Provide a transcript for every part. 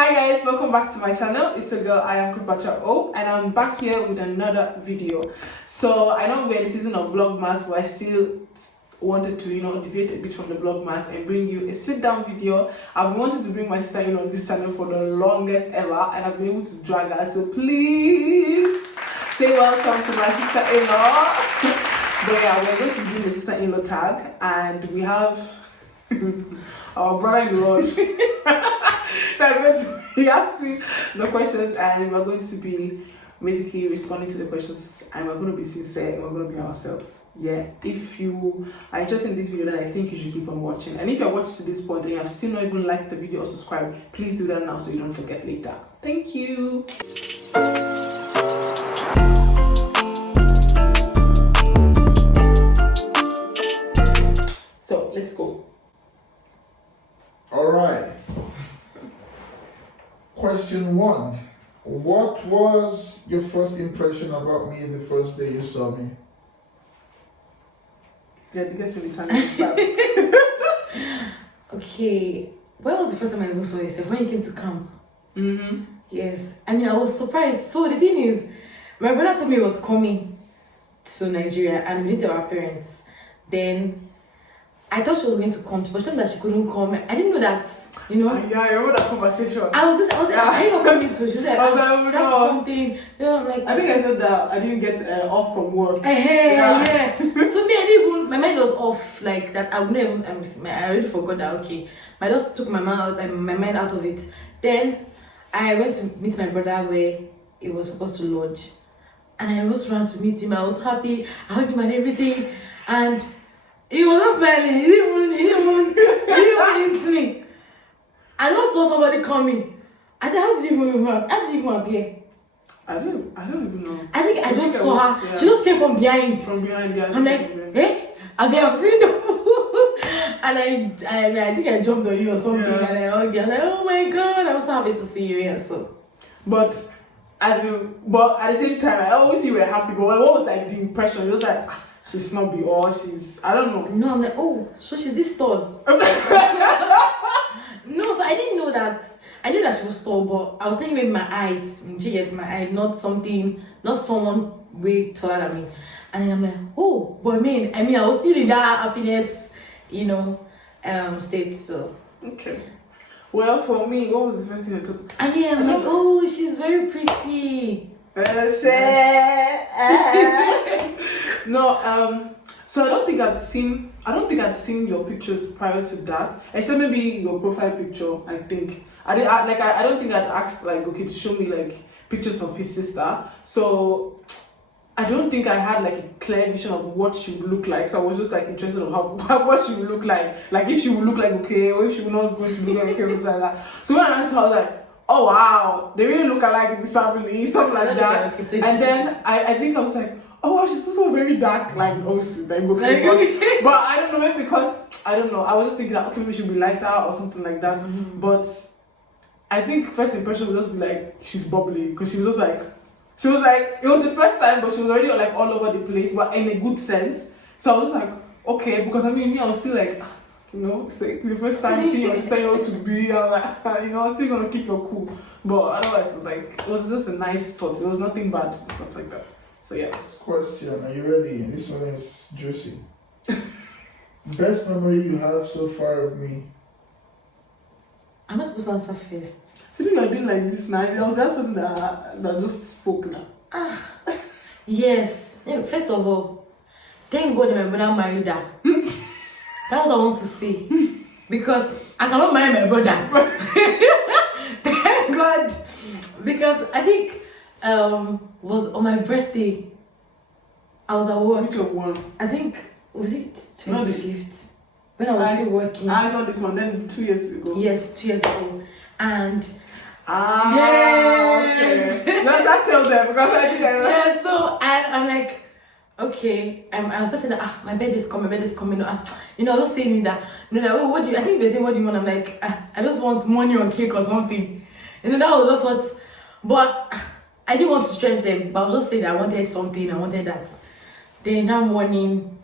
Hi guys, welcome back to my channel. It's a girl, IAmCleopatra O, and I'm back here with another video. So I know we're in the season of vlogmas, but I still wanted to, deviate a bit from the vlogmas and bring you a sit-down video. I've been wanting to bring my sister in on this channel for the longest ever, and I've been able to drag her. So please say welcome to my sister-in-law. But yeah, we're going to bring the sister-in-law tag, and we have our brother-in-law that's going to be asking the questions, and we're going to be basically responding to the questions, and we're going to be sincere and we're going to be ourselves. Yeah, if you are interested in this video, then I think you should keep on watching. And if you're watching to this point and you have still not even liked the video or subscribed, please do that now so you don't forget later. Thank you. So let's go. All right. Question 1. What was your first impression about me the first day you saw me? Yeah, the guest in the channel starts. Okay, when was the first time I ever saw yourself? When you came to camp? Mm-hmm. Yes. I mean, I was surprised. So the thing is, my brother told me he was coming to Nigeria and we needed our parents. Then I thought she was going to come, but she told me that she couldn't come. I didn't know that, Yeah, I remember that conversation. I was like, are you not coming to? She was like, I was like, oh, she has no. something. I'm like, I think I said that I didn't get off from work. Yeah. So me, I didn't even, my mind was off like that. I wouldn't even, I already forgot that. Okay, I just took my mind out of it. Then I went to meet my brother where he was supposed to lodge, and I was around to meet him. I was happy. I hugged him and everything, and he was not smiling. He didn't even hint me. I just saw somebody coming. I said, how did you even appear? I don't even know. I think I just saw her. Yeah. She just came from behind. Yeah. I'm like, hey, I've seen them. And I think I jumped on you or something. Yeah. And I hugged you. I'm like, oh my god, I'm so happy to see you here. So, but at the same time, I always see you were happy. But what was like the impression? It was like, she's snobby or she's, I don't know. No, I'm like, oh, so she's this tall. No, so I didn't know that. I knew that she was tall, but I was thinking maybe my height. She gets my height, not someone way taller than me. And then I'm like, oh, but I was still in that happiness, state. So okay. Well, for me, what was the first thing I took? And yeah, I'm like, oh, she's very pretty. No, so I don't think I'd seen your pictures prior to that, except maybe your profile picture. I think I don't think I'd asked like, okay, to show me like pictures of his sister. So I don't think I had like a clear vision of what she would look like. So I was just like interested in what she would look like if she would look like okay, or if she would not going to look like okay, or something like that. So when I saw her, I was like, oh wow, they really look alike in this family, something like that. And then I think I was like, oh wow, she's also very dark, like obviously like okay, but I don't know, maybe because I don't know, I was just thinking that okay, maybe she'll be lighter or something like that. Mm-hmm. But I think first impression would just be like she's bubbly, because she was like it was the first time, but she was already like all over the place, but in a good sense. So I was like, okay, because I was still like, it's like the first time seeing your style to be, I'm like, I'm still gonna keep your cool. But otherwise, it was just a nice thought. It was nothing bad, stuff like that. So yeah. Question, are you ready? This one is juicy. Best memory you have so far of me? I'm not supposed to answer first. So you are doing like this now. I was that person that just spoke now. Yes. First of all, thank God that my brother married her. That's what I want to see. Because I cannot marry my brother. Thank God. Because I think was on my birthday. I was at work. Which one? I think, was it 25th? When I was still working. I saw this one then 2 years ago. Yes, 2 years ago. And yes. Okay. Now should I tell them, because I think yeah, so I'm like, okay, I was just saying that my bed is coming. I was just saying that, what do you, I think they say, what do you want? I'm like, I just want money on cake or something. That was just what, but I didn't want to stress them, but I was just saying that I wanted something, I wanted that. Then that morning,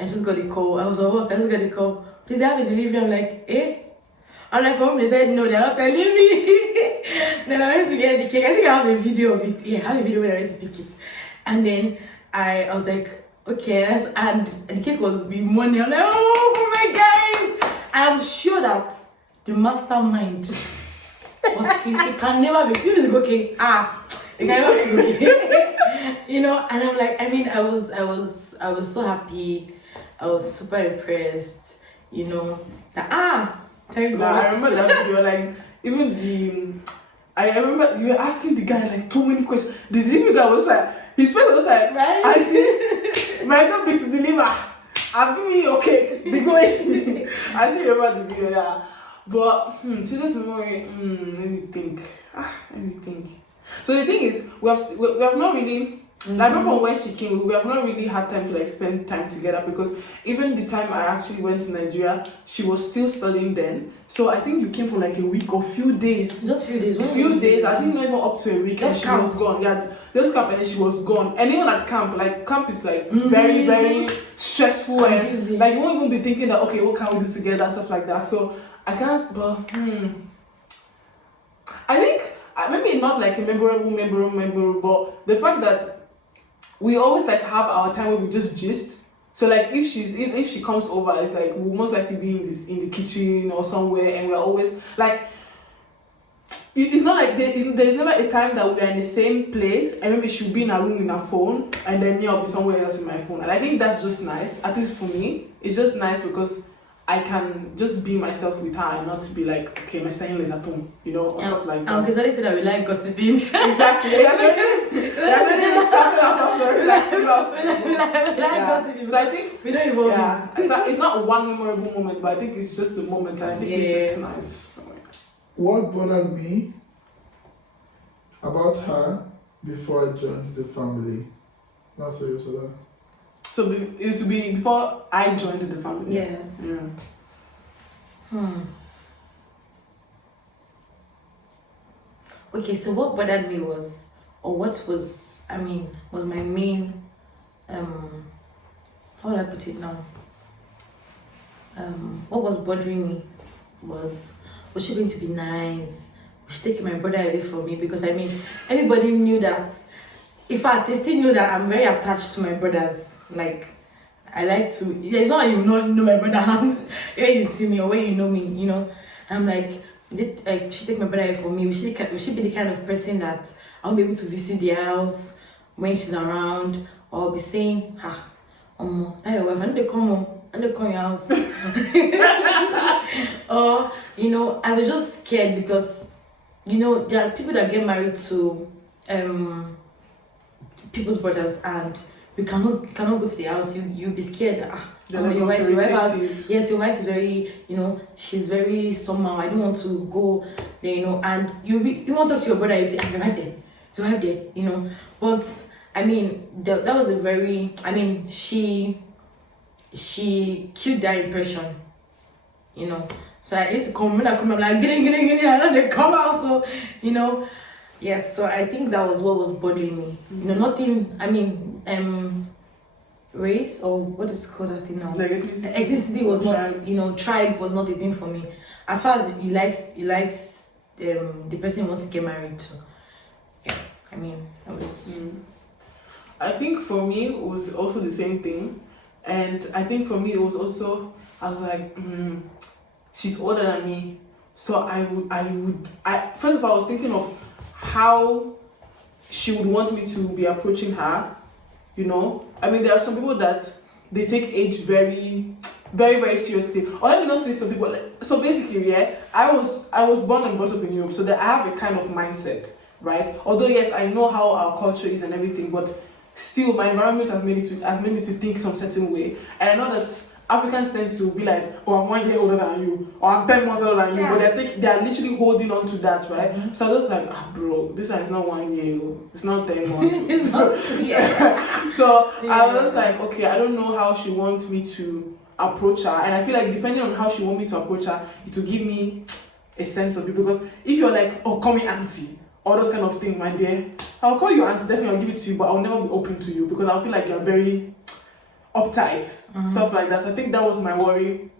I just got a call. I was at work, I just got a call. Please have a delivery. I'm like, eh? And like, for me, they said, no, they're not telling me. Then I went to get the cake. I think I have a video of it. Yeah, I have a video when I went to pick it. And then I was like, okay, and the cake was with money. I'm like, oh my God. I'm sure that the mastermind was it can never be. People is okay. It can never be okay. You know, and I'm like, I mean, I was so happy. I was super impressed. You know, that thank God. I remember that video, like even I remember you were asking the guy like too many questions. The delivery guy was like, his face was like, Right? Auntie, my job is to deliver. I'm giving you your cake. Be going. I still remember the video, yeah. But today's memory, let me think. Let me think. So the thing is, we have not really. Like from when she came, we have not really had time to like spend time together because even the time I actually went to Nigeria, she was still studying then. So I think you came for like a week or few days. Just few days. A few days. I think not even up to a week, and she was gone. Yeah, just camp and then she was gone. And even at camp, like camp is like very very stressful and busy. like you won't even be thinking that okay, what can we do together, stuff like that. So I can't. But I think maybe not like a memorable, but the fact that we always like have our time where we just gist. So like if she comes over, it's like we'll most likely be in the kitchen or somewhere, and we're always like it's not like there's never a time that we are in the same place and maybe she'll be in her room with her phone and then me I'll be somewhere else in my phone. And I think that's just nice. At least for me, it's just nice because I can just be myself with her and not be like, okay, my staying is at home, you know, or stuff like that. Because they say that we like gossiping. Exactly. That's what it is. We like gossiping. So I think we don't evolve. Yeah, it's not one memorable moment, but I think it's just the moment, and I think it's just nice. What bothered me about her before I joined the family? That's what you said. So it would be before I joined the family. Yes. Yeah. Okay, so what bothered me was my main how do I put it now? What was bothering me was she going to be nice? Was she taking my brother away from me? Because everybody knew that. In fact, they still knew that I'm very attached to my brothers. Like, I like to. It's not like you not know my brother when you see me or when you know me. You know, I'm like, she take my brother away from me. We should be the kind of person that I'll be able to visit the house when she's around, or be saying, hey, your wife, I need to come your house. Or, you know, I was just scared because, you know, there are people that get married to people's brothers and you cannot go to the house. You'll be scared. Your wife yes, your wife is very, you know, she's very somehow. I don't want to go there, you know, and you want to talk to your brother. You say, your wife there, you know. But that was a very, she killed that impression, you know. So I used to come, when I come, I'm like, getting, I know they come out, so, you know. Yes, so I think that was what was bothering me. You know, nothing, race, or what is it called that thing now? Like ethnicity was not, you know, tribe was not a thing for me. As far as he likes the person he wants to get married to. Yeah, that was... I think for me, it was also the same thing. And I think for me, it was also, I was like, she's older than me. So I first of all, I was thinking of how she would want me to be approaching her, you know. There are some people that they take age very, very, very seriously. Or let me not say some people. So basically, yeah, I was born and brought up in Europe, so that I have a kind of mindset, right? Although yes, I know how our culture is and everything, but still, my environment has made me to think some certain way. And I know that Africans tend to be like, oh, I'm 1 year older than you, or I'm 10 months older than you, but they are literally holding on to that, right? So I was just like, bro, this one is not 1 year, it's not 10 months. It's not, yeah. So I was just like, okay, I don't know how she wants me to approach her, and I feel like depending on how she wants me to approach her, it will give me a sense of it. Because if you're like, oh, call me auntie, all those kind of thing, my dear, I'll call you auntie, definitely I'll give it to you, but I'll never be open to you because I'll feel like you're very uptight, stuff like that. So I think that was my worry.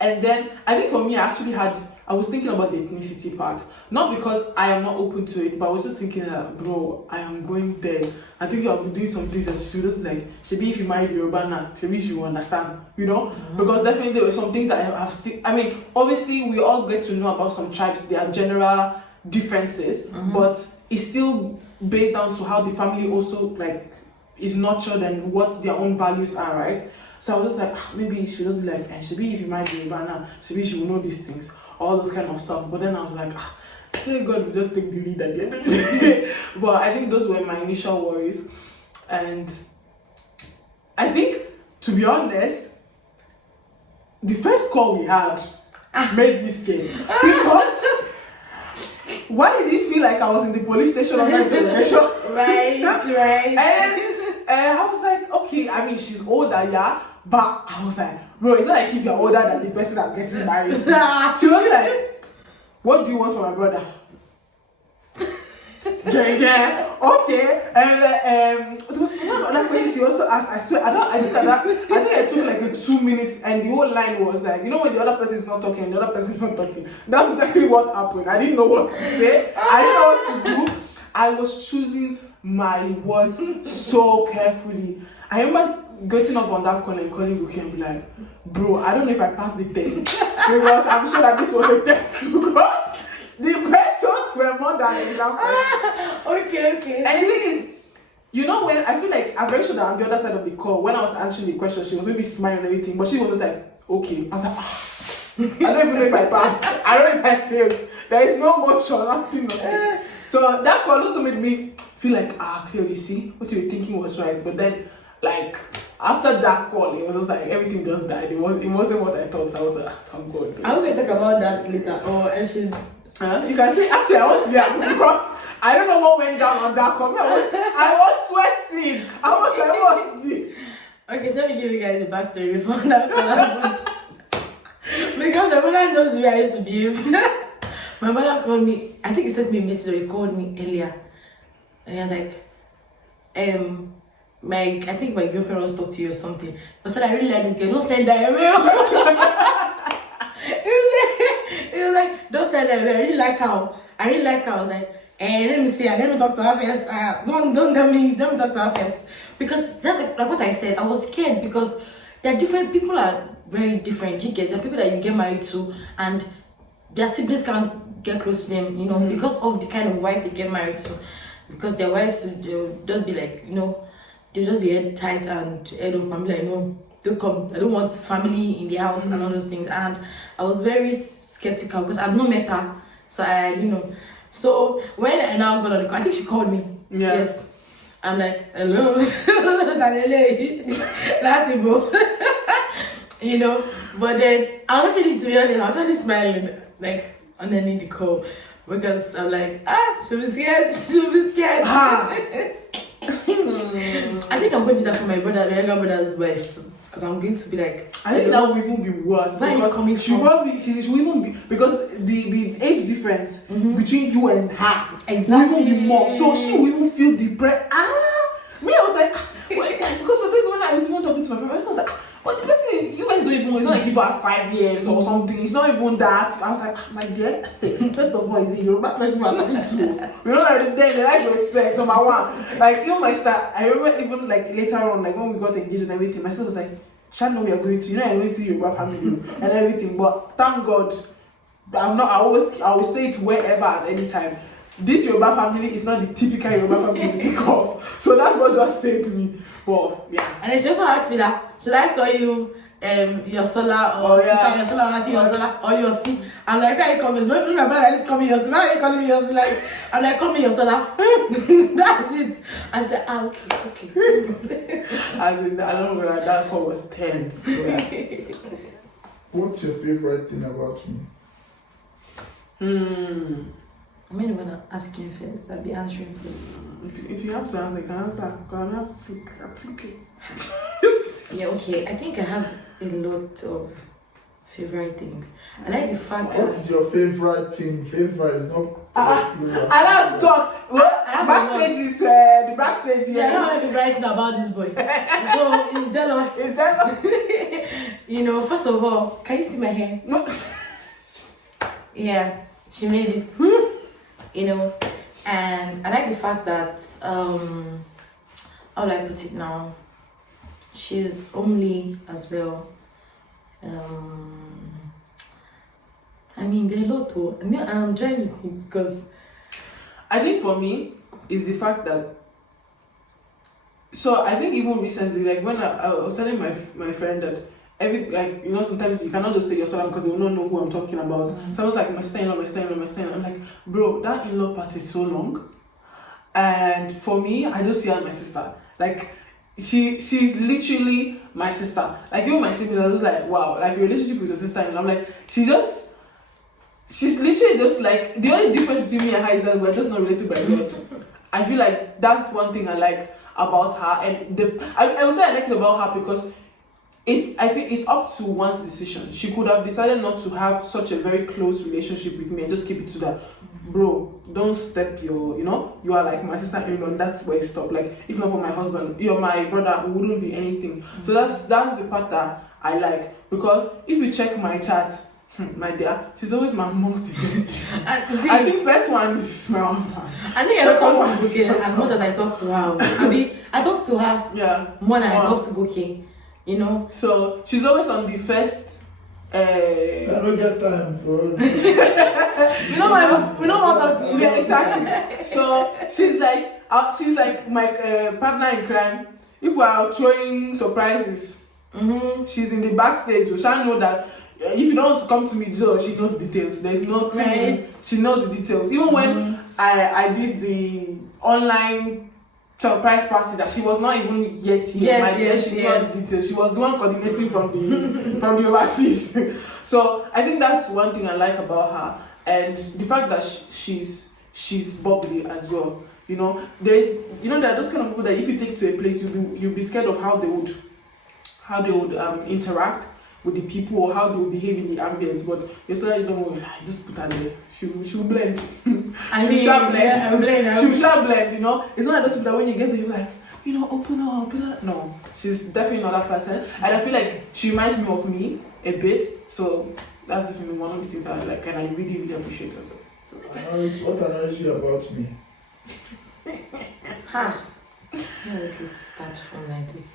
And then I think for me, I actually had I was thinking about the ethnicity part. Not because I am not open to it, but I was just thinking that, bro, I am going there. I think I'll be doing some things that she just be like, Shebi, if you marry the Yoruba now, Shebi, you understand, you know? Because definitely there were some things that I have still, I mean, obviously we all get to know about some tribes, their general differences, but it's still based down to how the family also like is nurtured and what their own values are, right? So I was just like, maybe she just be like, and Shebi, if you marry the Yoruba now, Shebi, she will know these things, all those kind of stuff. But then I was like, thank God we just take the lead at the end of the day. But I think those were my initial worries. And I think, to be honest, the first call we had made me scared. Because why did it feel like I was in the police station on that generation? Right. And I was like, okay, I mean, she's older, yeah. But I was like, bro, it's not like if you're older than the person I'm getting married to. She was like, what do you want from my brother? Okay. And there was some other question she also asked. I swear, I think I took like a 2 minutes, and the whole line was like, you know, when the other person is not talking and the other person is not talking. That's exactly what happened. I didn't know what to say. I didn't know what to do. I was choosing my words so carefully. I remember getting up on that call and calling Buki and be like, bro, I don't know if I passed the test, because I'm sure that this was a test, because the questions were more than exam questions. Okay. And the thing is, you know, when I feel like I'm very sure that on the other side of the call, when I was answering the question, she was maybe smiling and everything, but she was like, okay. I was like, I don't even know if I passed. I don't know if I failed. There is no motion, nothing. So that call also made me feel like, Cleo, you see, what you were thinking was right. But then, like, after that call, it was just like everything just died. It wasn't what I thought. So I was like, thank God. I will talk about that later. Or I should. You can say, actually, I want to hear, because I don't know what went down on that call. I was sweating. I was like, what's this? Okay, so let me give you guys a backstory before that call happened. Because my mother knows the way I used to behave. My mother called me, I think he sent me a message, or he called me earlier. And he was like, I think my girlfriend wants to talk to you or something. I said, I really like this girl, don't send her email. He was like, don't send her email, I really like her. I was like, let me see her, let me talk to her first. Don't tell me, let me talk to her first. Because that's like what I said, I was scared because there are different people, are very different. You get, there are people that you get married to and their siblings can't get close to them, you know, because of the kind of wife they get married to. Because their wives, they'll just be like, you know, they'll just be head tight and head up and be like, no, don't come, I don't want family in the house and all those things. And I was very skeptical because I've not met her, so I, you know. So when I now got on the call, I think she called me. Yeah. Yes. I'm like, hello. Latibo. You know, but then I was actually, to be honest, I was actually smiling like underneath the call because I'm like, she'll be scared. I think I'm going to do that for my brother, my younger brother's wife too, because I'm going to be like, I think that will even be worse. Where are you coming she from? will even be, because the age difference between you and her Exactly. will even be more. So she will even feel depressed. Me, I was like, because sometimes when I was even talking to my friend, I was like, but the person, you guys don't even, it's not like if you have 5 years or something, it's not even that. I was like, my dear, first of all, is it Yoruba people are talking to you? You know, like they like to respect, number one. Like, you know, my sister, I remember even like later on, like when we got engaged and everything, my sister was like, Shannon, we are going to, you know, I'm going to Yoruba family and everything, but thank God, I always say it wherever at any time. This Yoruba family is not the typical Yoruba family you think of. So that's what just saved me. But yeah. And then she also asked me that, should I call you your solar or sister, your solar, auntie, your solar, or your si? I'm like, why you call me? Maybe my brother is calling me your solar, why are you calling me your solar? Like, I'm like, call me your solar. That's it. I said, okay. As in, I don't know, that call was tense. So, yeah. What's your favorite thing about me? I'm not even asking first, I'll be answering first. If you have to answer, you can answer. Because I have to think. I'm thinking. Yeah, okay. I think I have a lot of favorite things. I like the fact that. What's your favorite thing? Favorite is not. I like to talk. Well, backstage is the backstage. Yeah, I don't want to be writing about this boy. So he's jealous. It's jealous. You know, first of all, can you see my hair? No. Yeah, she made it. You know, and I like the fact that how will I put it now? She's homely as well. I mean, there are a lot to. I'm trying to think because I think for me is the fact that. So I think even recently, like when I was telling my friend that sometimes you cannot just say your son because they will not know who I'm talking about. So I was like, my sister-in-law. I'm like, bro, that in-law part is so long. And for me, I just see her as my sister. Like she's literally my sister. Like even my siblings are just like, wow, like your relationship with your sister-in-law. I'm like, she's literally just like, the only difference between me and her is that we're just not related by blood. I feel like that's one thing I like about her, and I would say I like it about her because I feel it's up to one's decision. She could have decided not to have such a very close relationship with me and just keep it to that. Bro, don't step you are like my sister-in-law, and that's where it stopped. Like, if not for my husband, you're my brother, we wouldn't be anything. So that's the part that I like, because if you check my chat, my dear, she's always my most defensive. I think first one is my husband. I think I don't talk to Goke as much as I talk to her. I talk to her more than I talk to Goke, you know. So she's always on the first. I don't get time for We don't want that. Yeah, exactly. So she's like my partner in crime. If we are throwing surprises, she's in the backstage. So she'll know that. If you don't want to come to me, Joe, she knows details. There's nothing. Right. She knows the details. Even when I did the online surprise party that she was not even yet here. She knew all the details. She was the one coordinating from the overseas. So I think that's one thing I like about her, and the fact that she's bubbly as well. You know, there are those kind of people that if you take to a place, you'll be scared of how they would interact with the people or how they will behave in the ambience, but you say don't worry, just put her there. She will blend. She shall blend. You know, it's not like those people that when you get there, you're like, open up. No, she's definitely not that person, and I feel like she reminds me of me a bit. So that's definitely one of the things I like, and I really, really appreciate her. What annoys you about me? How okay to start from like this?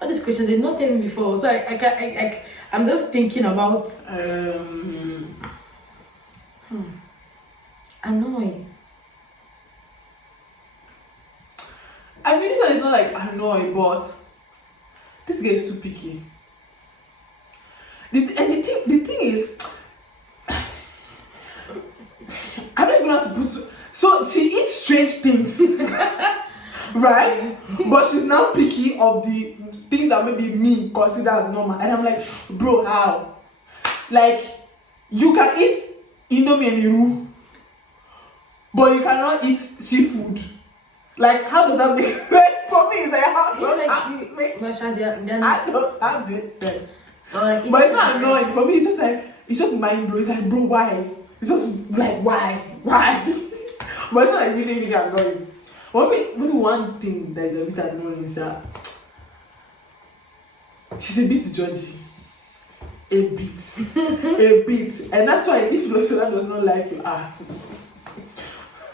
All these questions they not tell me before, so I'm just thinking about annoying. I mean, this one is not like annoying, but this girl is too picky. The thing is, I don't even know how to put. So she eats strange things, right? But she's now picky of the things that maybe me consider as normal, and I'm like, bro, how? Like, you can eat indomie and iru, but you cannot eat seafood. Like, how does that make sense? For me, it's like, how does that make sense? I don't have this sense. But it's not annoying. For me, it's just mind blowing. It's like, bro, why? It's just like, why? But it's not like really, really annoying. Maybe one thing that is a bit annoying is that she's a bit judgy. A bit. And that's why if Loshana does not like you,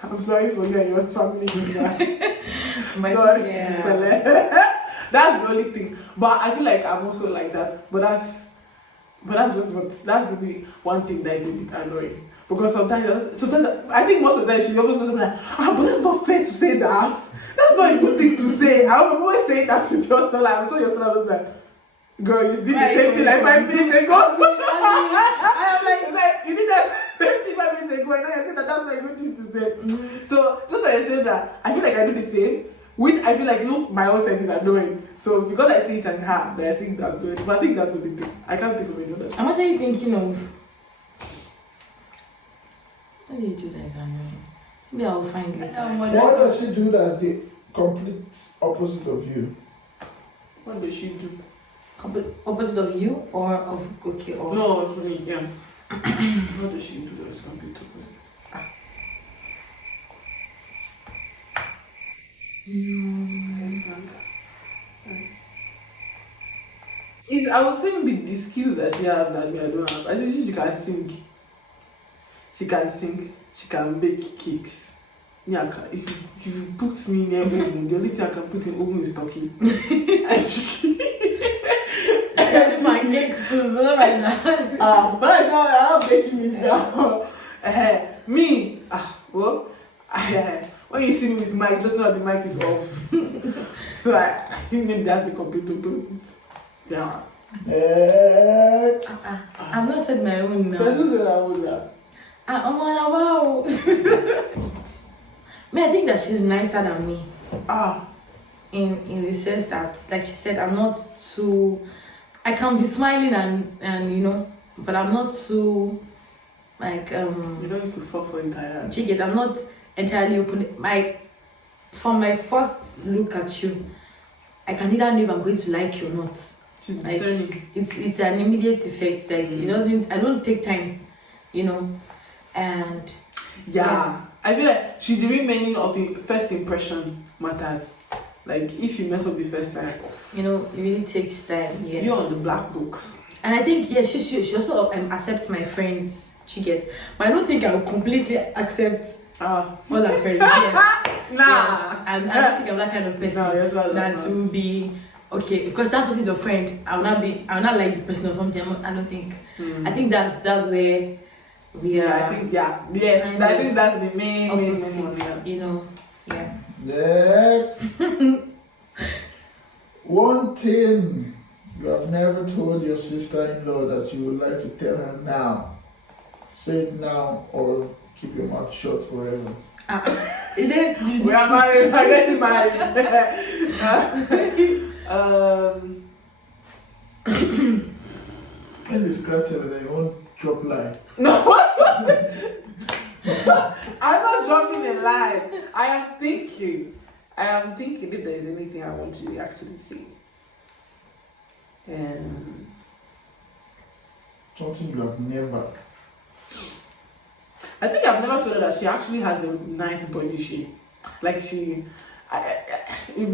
I'm sorry for you and your family. Sorry. Yeah. That's the only thing. But I feel like I'm also like that. But that's maybe one thing that is a bit annoying. Because sometimes I think most of the time she always goes like, but that's not fair to say that. That's not a good thing to say. I'm always saying that with your son. I'm so your son was like, girl, you did the same thing like 5 minutes ago. I'm like, you did that same thing 5 minutes ago, and now you're saying that that's not a good thing to say. So just like I said that, I feel like I do the same, which I feel like my own self is annoying. So because I see it and her, but I think that's the But I think that's the big thing. I can't think of any other. How much are you thinking of? What do you do that is annoying? Maybe I'll find later. What does she do that's the complete opposite of you? What does she do? Opposite of you or of Goke or? No, it's me, yeah. What does she do that is complete opposite? I was saying the skills that she has that me I don't have. I think she can sing. she can sing, she can bake cakes. Yeah, if you put me near oven, the only thing I can put in oven is turkey and chicken. My cakes too, so like that. But I'm not baking it now. Me, well, when you see me with mic, just know that the mic is off. So I think maybe that's the computer opposite. Yeah. I've not said my own now. So I don't say that one now. I'm on a wow. I think that she's nicer than me. In the sense that, like she said, I'm not too. I can be smiling and you know, but I'm not too like You don't used to fall for it, Tyra. Chicken. I'm not entirely open. From my first look at you, I can either know if I'm going to like you or not. She's Like, discerning. it's an immediate effect. Like it doesn't. I don't take time, you know, and Yeah. I feel like she's the remaining of the first impression matters. Like if you mess up the first time, you know, it really takes time. Yes. you're on the black book. And I think she also accepts my friends. She gets, but I don't think I will completely accept all her friends. Yes. Nah. Yes. And I don't think I'm that kind of person No, yes, that will be okay because that person is your friend. I will not like the person or something. I don't think. I think that's where we are. I think yes. I think that's the main opposite, one. you know. Yeah. Next. One thing you have never told your sister-in-law that you would like to tell her now. Say it now or keep your mouth shut forever. We are married. We're getting married. When they scratch it, they won't drop line. No, I'm not dropping a line. I am thinking if there is anything I want to actually say. Something you have never. I think I've never told her that she actually has a nice body shape. Like we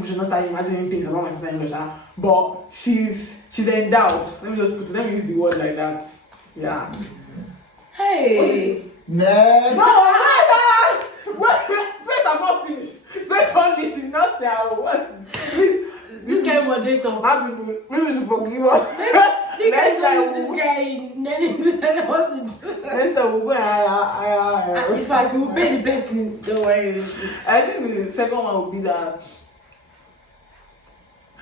should not start imagining things about my sister-in-law, but she's endowed. Let me use the word like that. Yeah. Hey. Next. No, first I'm not finished. Secondly, she's not say I was. Please, This guy moderator. maybe we should forgive us. Next time we'll go and in fact, we'll pay the person. Don't worry. I think the second one will be that.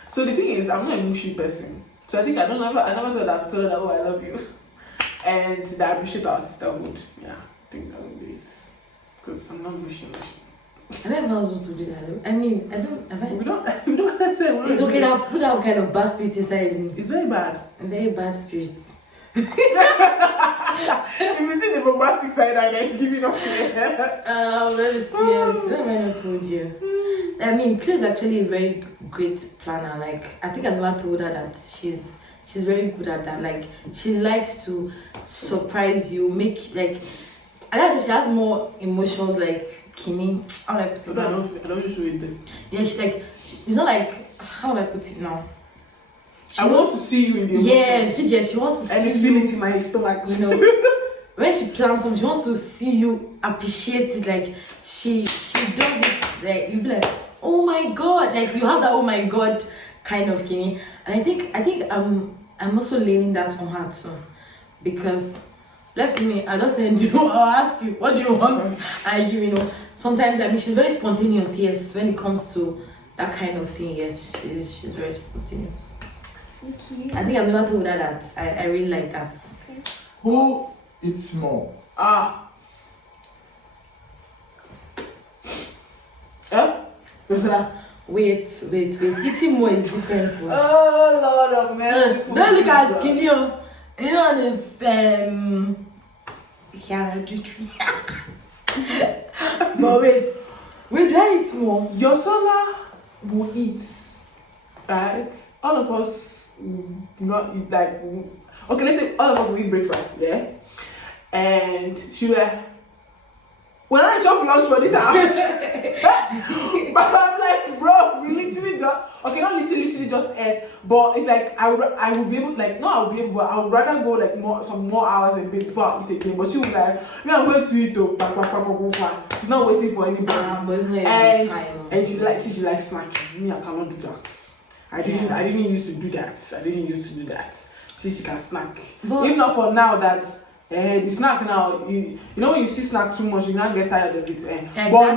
So the thing is, I'm not a mushy person. So I think I never told her that oh I love you, and that I appreciate our sisterhood. Yeah, I think that would be it. Because I'm not mushy. I never know what to do that. I mean, I don't. We don't say It's okay now. Put that kind of bad spirit inside me. It's very bad. Very bad spirit. If you see the bombastic side, it's giving us here. Let me see. Yes, what have I not told you? I mean, Claire is actually a very great planner. Like, I think I never told her that she's very good at that. Like, she likes to surprise you, make like. I like she has more emotions like Kini. How would I put it? I don't usually do. Yeah, she's like, it's not like, how would I put it now? I want to see you in the emotion. Yeah, she wants to see and you. feel it in my stomach. You know, when she plans something, she wants to see you appreciate it. Like, she does it, like, you'll be like, oh my god, like, you have that oh my god kind of Kini. And I think I'm also learning that from her too. Because left me, I just said, I'll ask you, what do you want? I give, you know, sometimes, I mean, she's very spontaneous, yes, when it comes to that kind of thing, yes, she's very spontaneous. Thank you. I think I've never told her that. I really like that. Who eats more? Wait. Eating more is different. Oh Lord of mercy. Don't look at skinny of. You know this hereditary. But wait, do I eat more? Your solar will eat, right? All of us will not eat like. Okay, let's say all of us will eat breakfast, yeah. And she will. When I chop lunch for this house, but I'm like, bro, we literally just not literally just earth. But it's like I would be able, like, no, I would be able, but I would rather go like some more hours in bed before I eat again. But she was like, me, I'm going to eat though. She's not waiting for anybody. But it's not And time. she like snacking. Me, I cannot do that. I didn't used to do that. She can snack. But If not for now that the snack now, you know when you see snack too much, you not get tired of it. Exactly. But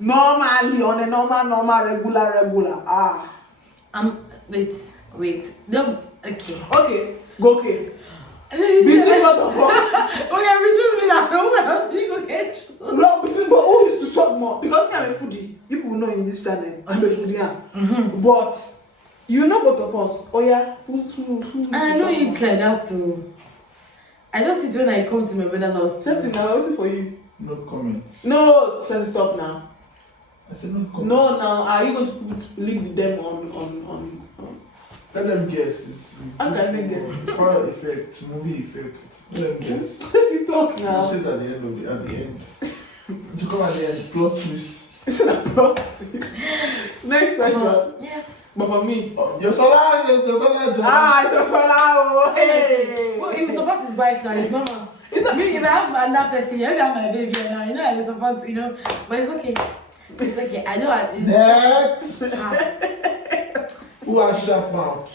normally on a normal regular. Wait. No, okay. Okay, go okay. Between both of us. Okay, we choose me now. Who else we go get you? No, between but who used to chop more? Because me, I'm a foodie. People will know in this channel. I'm a foodie. Mm-hmm. But you know both of us. Oh yeah, who's who? I know it's like that too. I just sit when I come to my brother's house. Chatting now, waiting for you. No comments. No, stop now. I said no comments. No, now are you going to leave them on? Let them guess. It's How can they guess? Power effect, movie effect. Let them guess. Let's talk You now. said at the end. You come at the end, plot twist. It's not a plot twist. Next question. Yeah. But for me, Your solar. it's a swallow. Hey. Well, he will support his wife now. It's normal. It's not me. If I have another person, you have my baby now. You know I will support. But it's okay. It's okay. I know. Next. Who has sharp mouth?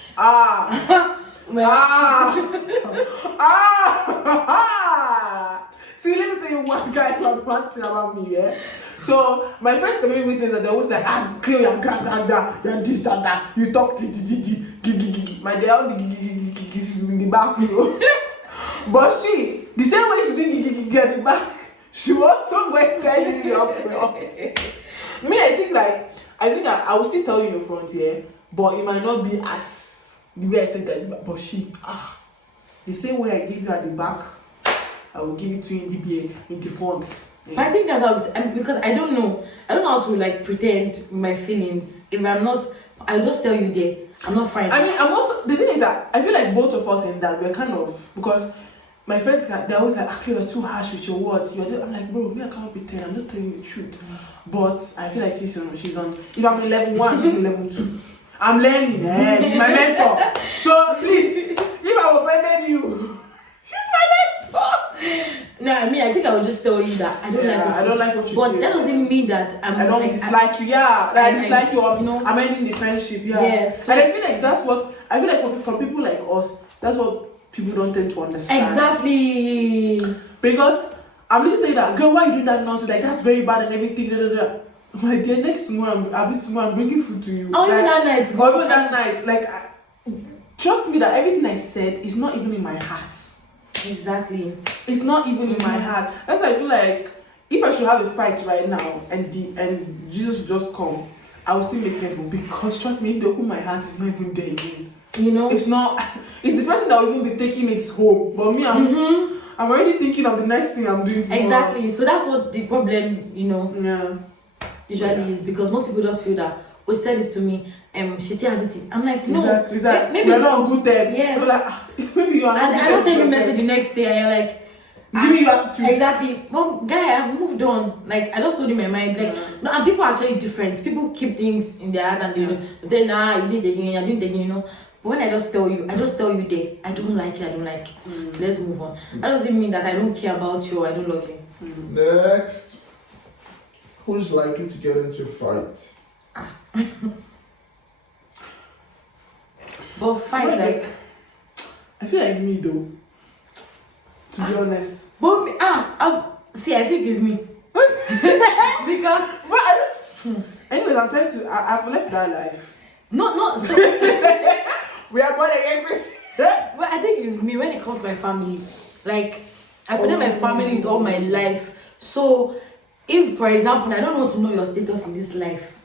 See, let me tell you one thing about me, yeah? So, my friends can be witness that they always like, Cleo, you're you're this, that, you talk, my day, all the is in the back, But she, the same way she didn't get the back, she also going to tell you your front. Me, I think I will still tell you in your front, yeah? But it might not be as the way I said that, but she, the same way I give you at the back, I will give it to you in the front. Yeah. But I think that's how it's, because I don't know how to like pretend my feelings. If I'm not, I'll just tell you there. I'm not fine. I mean, I'm also, the thing is that I feel like both of us in that we're kind of, because my friends they're always like, Akli, you're too harsh with your words. I'm like, bro, me, I cannot pretend. I'm just telling you the truth. But I feel like she's on. If I'm in level 1, she's in level 2. I'm learning. She's my mentor. So please, if I offended you, she's my mentor. No, I mean, I think I would just tell you that I don't like what I don't like what you do. But that doesn't mean that I don't dislike you. Yeah, I dislike you. You know, I'm ending the friendship. Yeah. Yes. And I feel like that's what for people like us. That's what people don't tend to understand. Exactly. Because I'm literally telling you that, girl, why you doing that nonsense? Like that's very bad and everything. My dear, next tomorrow, I'm bringing food to you. Oh, even that night. Or even that night, like, trust me that everything I said is not even in my heart. Exactly. It's not even in my heart. That's why I feel like if I should have a fight right now and Jesus would just come, I will still make careful because trust me, if they open my heart, it's not even there again. It's not. It's the person that will even be taking it home. But me, I'm already thinking of the next thing I'm doing tomorrow. Exactly. So that's what the problem, Yeah. usually is, because most people just feel that, she said this to me, she still has it. I'm like, no, exactly. maybe we're not on good terms. Yes. Like, maybe you are. And I don't send you a message the next day, and you're like, give me your attitude. Exactly. Well, guy, I've moved on. Like, I just told you my mind. Like, no, and people are actually different. People keep things in their heart and they you did again, I didn't again, But when I just tell you there, I don't like it. Let's move on. That doesn't mean that I don't care about you or I don't love you. Next. Who's likely to get into a fight? But fight, like, I feel like me though. To be honest. But me, I think it's me. Because but I don't. Anyways, I'm trying to. I've left that life. No. So we are born again, Chris. But I think it's me when it comes to my family. Like, I put in my family with all my life. So, if, for example, I don't want to know your status in this life,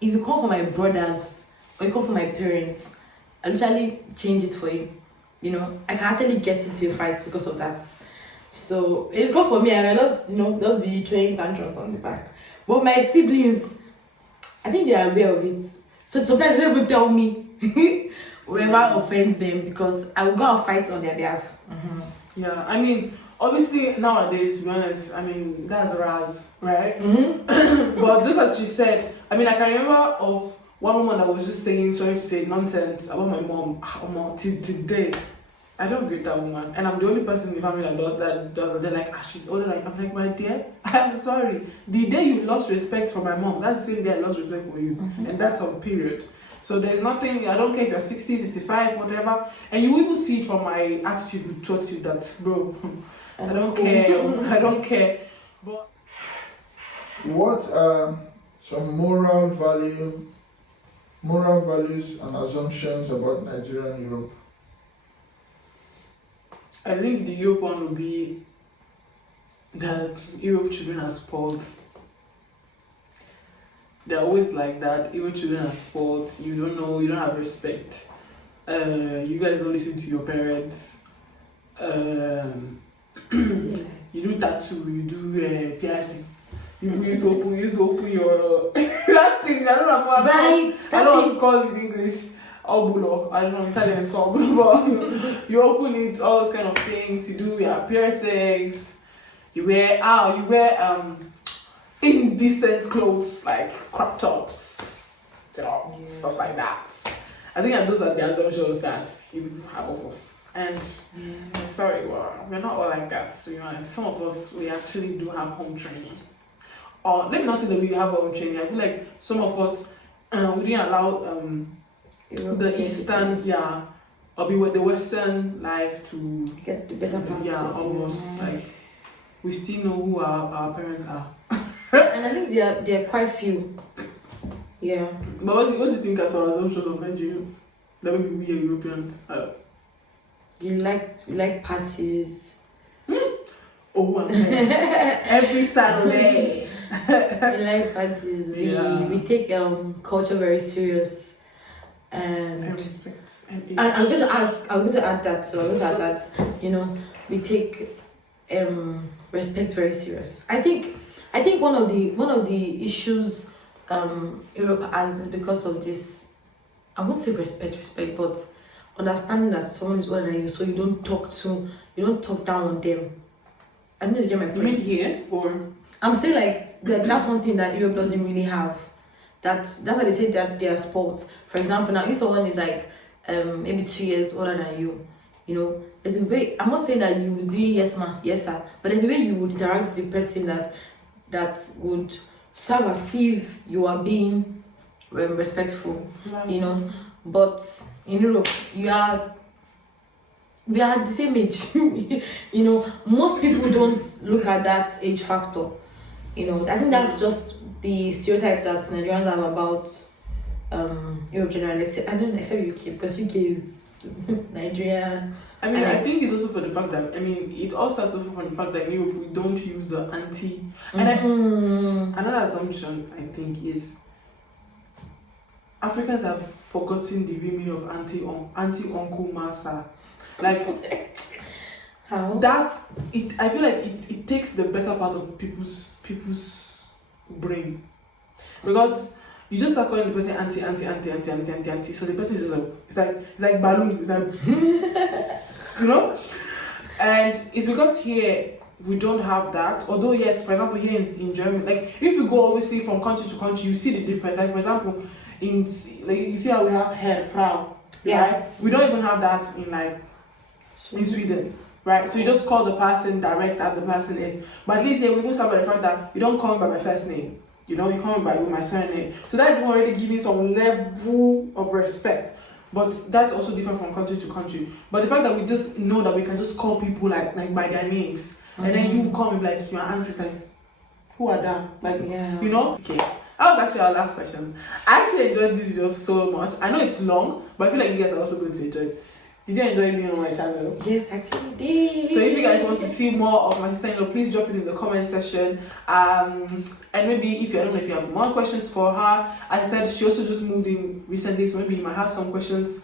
if you come for my brothers or you come for my parents, I'll literally change it for you. I can actually get into a fight because of that. So, if you come for me, I will just, just be throwing tantrums on the back. But my siblings, I think they are aware of it. So, sometimes they don't even tell me whoever offends them, because I will go and fight on their behalf. Yeah, I mean, obviously nowadays, to be honest, I mean, that's Raz, right? But just as she said, I mean, I can remember of one woman that was just saying, sorry to say, nonsense about my mom till today. I don't greet that woman, and I'm the only person in the family that does it. They're like, she's older. Like, I'm like, my dear, I'm sorry. The day you lost respect for my mom, that's the same day I lost respect for you, and that's on period. So there's nothing. I don't care if you're 60, 65, whatever. And you even see it from my attitude towards you that, bro, I don't care. I don't care. But what are some moral values and assumptions about Nigeria and Europe? I think the Europe one would be that Europe children are spoiled. They're always like that. Europe children are spoiled. You don't know, you don't have respect. You guys don't listen to your parents. You do tattoo, you do piercing. You used to open your that thing. I don't know what Right. I don't know what it's called in English. Obulo. I don't know in Italian it's called obulo, but you open it, all those kind of things. You do your piercings. You wear indecent clothes like crop tops, stuff like that. I think that those are the assumptions that you have of us. And I'm sorry, well, we're not all like that, to be honest. Some of us, we actually do have home training. Or let me not say that we have home training. I feel like some of us, we didn't allow the Eastern, or be with the Western life to get the better part. of us. Like, we still know who our parents are. And I think they're quite few. Yeah. But what do you think as our assumption of Nigerians? That maybe we are Europeans. You like parties. Oh, every Saturday. We like parties. We take culture very serious. And respect. I was going to add that, you know, we take respect very serious. I think one of the issues Europe has is because of this. I won't say respect, but understanding that someone is older than you, so you don't talk down on them. I don't know if you get my point. You mean here or? I'm saying like that's one thing that Europe doesn't really have. That's why they say that they are spoiled. For example, now if someone is like maybe 2 years older than you, you know, there's a way. I'm not saying that you will do yes ma, yes sir, but there's a way you would interact with the person that would serve as if you are being respectful, you know. But in Europe, we are the same age. You know, most people don't look at that age factor. You know, I think that's just the stereotype that Nigerians have about Europe generally. I don't know, except UK, because UK is Nigeria. I mean, I think it's also for the fact that, it all starts off from the fact that in Europe we don't use the auntie. And another assumption, I think, is Africans have forgotten the meaning of auntie, uncle, massa. Like, how? I feel like it takes the better part of people's brain. Because you just start calling the person auntie. So the person is just it's like balloon. It's like you know? And it's because here we don't have that. Although yes, for example, here in Germany, like if you go obviously from country to country, you see the difference. Like for example, you see how we have Herr, Frau. Yeah. Right? We don't even have that in Sweden. Right? So you just call the person direct that the person is. But at least here we will start by the fact that you don't call me by my first name. You know, you call me by my surname. So that is already giving some level of respect. But that's also different from country to country. But the fact that we just know that we can just call people like by their names, and then you call me like your aunties, like who are them? Like you know? Okay. That was actually our last questions. I actually enjoyed this video so much. I know it's long, but I feel like you guys are also going to enjoy it. Did you enjoy being on my channel? Yes, actually did. So if you guys want to see more of my sister-in-law, please drop it in the comment section. And maybe I don't know if you have more questions for her. As I said, she also just moved in recently, so maybe you might have some questions.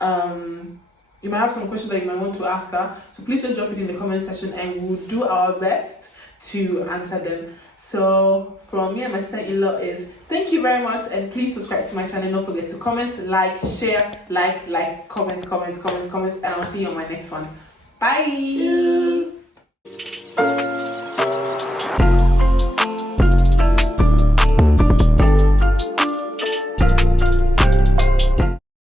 You might have some questions that you might want to ask her. So please just drop it in the comment section and we'll do our best to answer them. So from me and my sister-in-law is thank you very much, and please subscribe to my channel. Don't forget to comment, like, share, comment, and I'll see you on my next one. Bye.